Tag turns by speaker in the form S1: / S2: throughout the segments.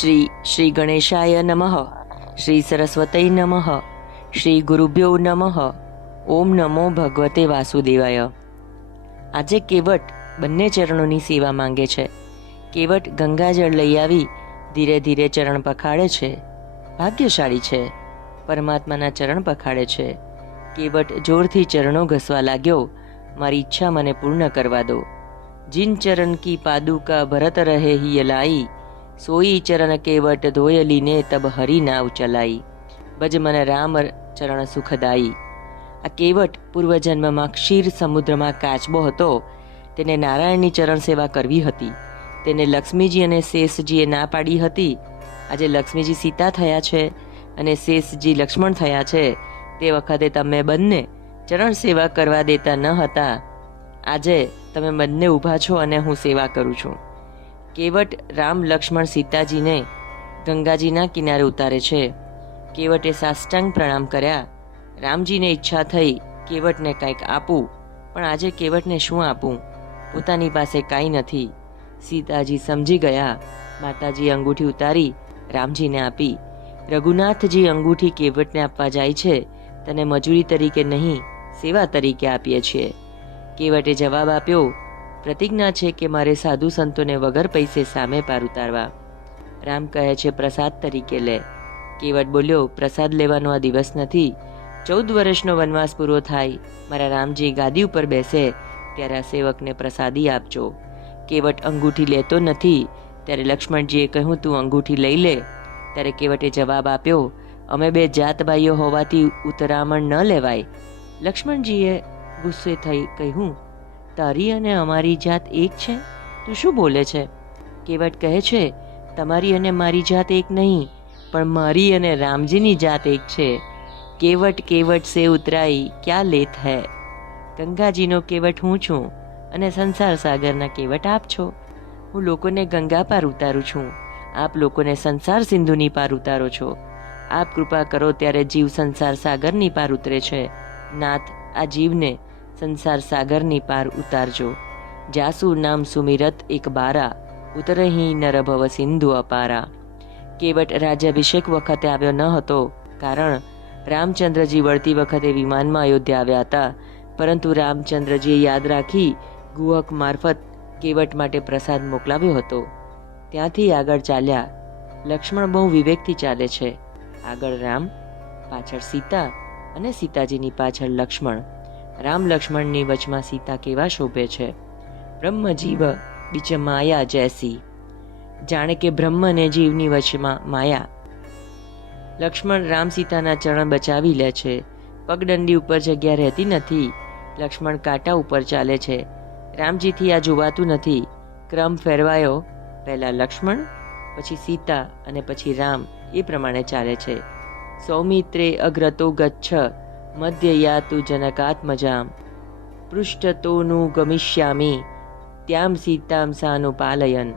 S1: શ્રી શ્રી ગણેશાય નમઃ, શ્રી સરસ્વતય નમઃ, શ્રી ગુરુભ્યો નમઃ, ઓમ નમો ભગવતે વાસુદેવાય. આજે કેવટ બંને ચરણોની સેવા માંગે છે. કેવટ ગંગાજળ લઈ આવી, ધીરે ધીરે ચરણ પખાડે છે. ભાગ્યશાળી છે. પરમાત્માના ચરણ પખાડે છે. કેવટ જોરથી ચરણો ઘસવા લાગ્યો, મારી ઈચ્છા મને પૂર્ણ કરવા દો. જીન ચરણ કી પાદુકા ભરત રહે હિ સોઈ ચરણ કેવટ ધોયલીને તબ હરી નાવ ચલાઈ. ભજ મન રામ ચરણ સુખદાઈ. આ કેવટ પૂર્વજન્મમાં ક્ષીર સમુદ્રમાં કાચબો હતો. તેને નારાયણની ચરણ સેવા કરવી હતી. તેને લક્ષ્મીજી અને શેષજીએ ના પાડી હતી. આજે લક્ષ્મીજી સીતા થયા છે અને શેષજી લક્ષ્મણ થયા છે. તે વખતે તમે બંને ચરણ સેવા કરવા દેતા ન હતા. આજે તમે બંને ઊભા છો અને હું સેવા કરું છું. કેવટ રામ લક્ષ્મણ સીતાજીને ગંગાજીના કિનારે ઉતારે છે. કેવટે સાષ્ટાંગ પ્રણામ કર્યા. રામજીને ઈચ્છા થઈ કેવટને કંઈક આપું, પણ આજે કેવટને શું આપું? પોતાની પાસે કાંઈ નથી. સીતાજી સમજી ગયા. માતાજી અંગૂઠી ઉતારી રામજીને આપી. રઘુનાથજી અંગૂઠી કેવટને આપવા જાય છે, તને મજૂરી તરીકે નહીં, સેવા તરીકે આપીએ છીએ. કેવટે જવાબ આપ્યો પ્રતિજ્ઞા છે કે મારે સાધુ સંતોને વગર પૈસે સામે પાર ઉતારવા. રામ કહે છે, પ્રસાદ તરીકે લે. કેવટ બોલ્યો, પ્રસાદ લેવાનો આ દિવસ નથી. ચૌદ વર્ષનો વનવાસ પૂરો થાય. મારા રામજી ગાદી ઉપર બેસે, ત્યારે આ સેવકને પ્રસાદી આપજો. કેવટ અંગૂઠી લેતો નથી. ત્યારે લક્ષ્મણજીએ કહ્યું, તું અંગૂઠી લઈ લે. ત્યારે કેવટે જવાબ આપ્યો, અમે બે જાતભાઈઓ હોવાથી ઉતરામણ ન લેવાય. લક્ષ્મણજીએ ગુસ્સે થઈ કહ્યું તારી અને અમારી જાત એક છે? તું શું બોલે છે? કેવટ કહે છે, તમારી અને મારી જાત એક નહીં, પણ મારી અને રામજીની જાત એક છે. કેવટ કેવટ સે ઉતરાઈ, ક્યાં લેત હૈ? ગંગાજીનો કેવટ હું છું, અને સંસાર સાગરના કેવટ આપ છો. હું લોકોને ગંગા પાર ઉતારું છું. આપ લોકોને સંસાર સિંધુની પાર ઉતારો છો. આપ કૃપા કરો ત્યારે જીવ સંસાર સાગરની પાર ઉતરે છે. નાથ, આ જીવને સંસાર સાગરની પાર ઉતારજો. જાસુ નામ સુમિરત એક બારા, ઉતરહી નરભવ સિંધુ અપારા. કેવટ રાજ્યાભિષેક વખતે આવ્યો ન હતો, કારણ રામચંદ્રજી વળતી વખતે વિમાનમાં અયોધ્યા આવ્યા હતા. પરંતુ રામચંદ્રજીએ યાદ રાખી ગુહક મારફત કેવટ માટે પ્રસાદ મોકલાવ્યો હતો. ત્યાંથી આગળ ચાલ્યા. લક્ષ્મણ બહુ વિવેકથી ચાલે છે. આગળ રામ, પાછળ સીતા અને સીતાજીની પાછળ લક્ષ્મણ. રામ લક્ષ્મણની વચમાં સીતા કેવા શોભે છે? બ્રહ્મ જીવ બીચ માયા જયસી. જાણે કે બ્રહ્મ અને જીવની વચમાં માયા. લક્ષ્મણ રામ સીતાના ચરણ બચાવી લે છે. પગદંડી ઉપર જગ્યા રહેતી નથી. લક્ષ્મણ કાંટા ઉપર ચાલે છે. રામજીથી આ જોવાતું નથી. ક્રમ ફેરવાયો. પહેલા લક્ષ્મણ, પછી સીતા અને પછી રામ એ પ્રમાણે ચાલે છે. સૌમિત્રે અગ્રતો ગચ્છ. મધ્ય યાતુ જનકાત્મજામ પૃષ્ઠતોનું ગમિષ્યામી ત્યામ સીતામ પાલયન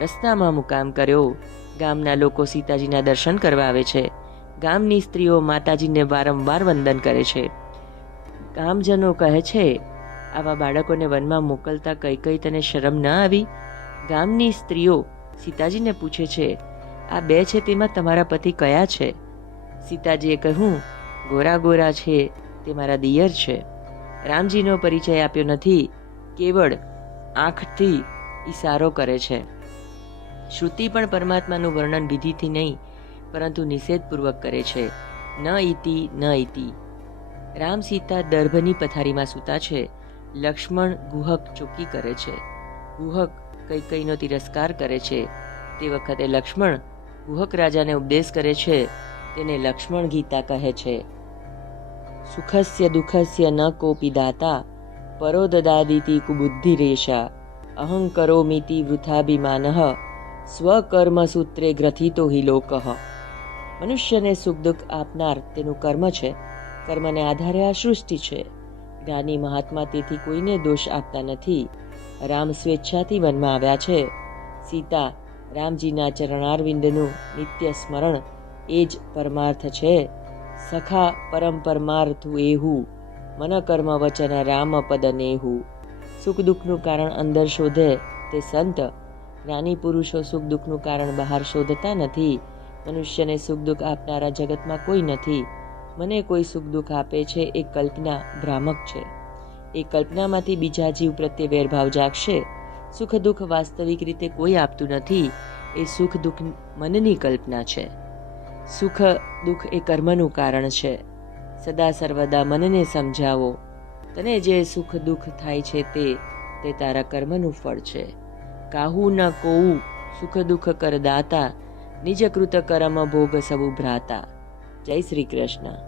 S1: રસ્તામાં મુકામ કર્યો ગામના લોકો સીતાજીના દર્શન કરવા આવે છે ગામની સ્ત્રીઓ માતાજીને વારંવાર વંદન કરે છે। ગામજનો કહે છે, આવા બાળકોને વનમાં મોકલતા કઈ કઈ તને શરમ ન આવી? ગામની સ્ત્રીઓ સીતાજીને પૂછે છે, આ બે છે તેમાં તમારા પતિ કયા છે? સીતાજીએ કહ્યું ગોરા ગોરા છે તે મારા દિયર છે. રામજીનો પરિચય આપ્યો નથી, કેવળ આંખથી ઈશારો કરે છે. શ્રુતિ પણ પરમાત્માનું વર્ણન વિધિથી નહીં, પરંતુ નિષેધપૂર્વક કરે છે. ન ઇતિ ન ઇતિ રામ સીતા દર્ભની પથારીમાં સૂતા છે. લક્ષ્મણ ગુહક ચોકી કરે છે. ગુહક કઈ કઈનો તિરસ્કાર કરે છે. તે વખતે લક્ષ્મણ ગુહક રાજાને ઉપદેશ કરે છે. તેને લક્ષ્મણ ગીતા કહે છે. સુખસ્ય દુઃખસ્ય ન કોપી દાતા પરો દદાદિતિ કુબુદ્ધિ રેશા અહંકરોમિતિ વૃથાભિમાન, સ્વકર્મ સૂત્રે ગ્રથિતો હિ લોક. મનુષ્યને સુખ દુઃખ આપનાર તેનું કર્મ છે, કર્મને આધારે આ સૃષ્ટિ છે. જ્ઞાની મહાત્મા તેથી કોઈને દોષ આપતા નથી. રામ સ્વેચ્છાથી વનમાં આવ્યા છે. સીતા, રામજીના ચરણારવિંદનું નિત્ય સ્મરણ એ જ પરમાર્થ છે. સખા પરમ પરમાર્થુ એહુ. મન કર્મ વચન રામ પદ નેહુ. સુખ દુઃખનું કારણ અંદર શોધે તે સંત. જ્ઞાની પુરુષો સુખ દુઃખનું કારણ બહાર શોધતા નથી. મનુષ્યને સુખ દુઃખ આપનારા જગતમાં કોઈ નથી. મને કોઈ સુખ દુઃખ આપે છે એ કલ્પના ભ્રામક છે. એ કલ્પનામાંથી બીજા જીવ પ્રત્યે વેરભાવ જાગશે. સુખ દુઃખ વાસ્તવિક રીતે કોઈ આપતું નથી. એ સુખ દુઃખ મનની કલ્પના છે. સુખ, દુઃખ એ કર્મનું કારણ છે. સદા સર્વદા મનને સમજાવો. તને જે સુખ, દુઃખ થાય છે તે તે તારા કર્મનું ફળ છે. કાહુ ન કોઉ, સુખ, દુઃખ કરદાતા નિજ કૃત કર્મ ભોગ સબુ ભ્રાતા. જય શ્રી કૃષ્ણ.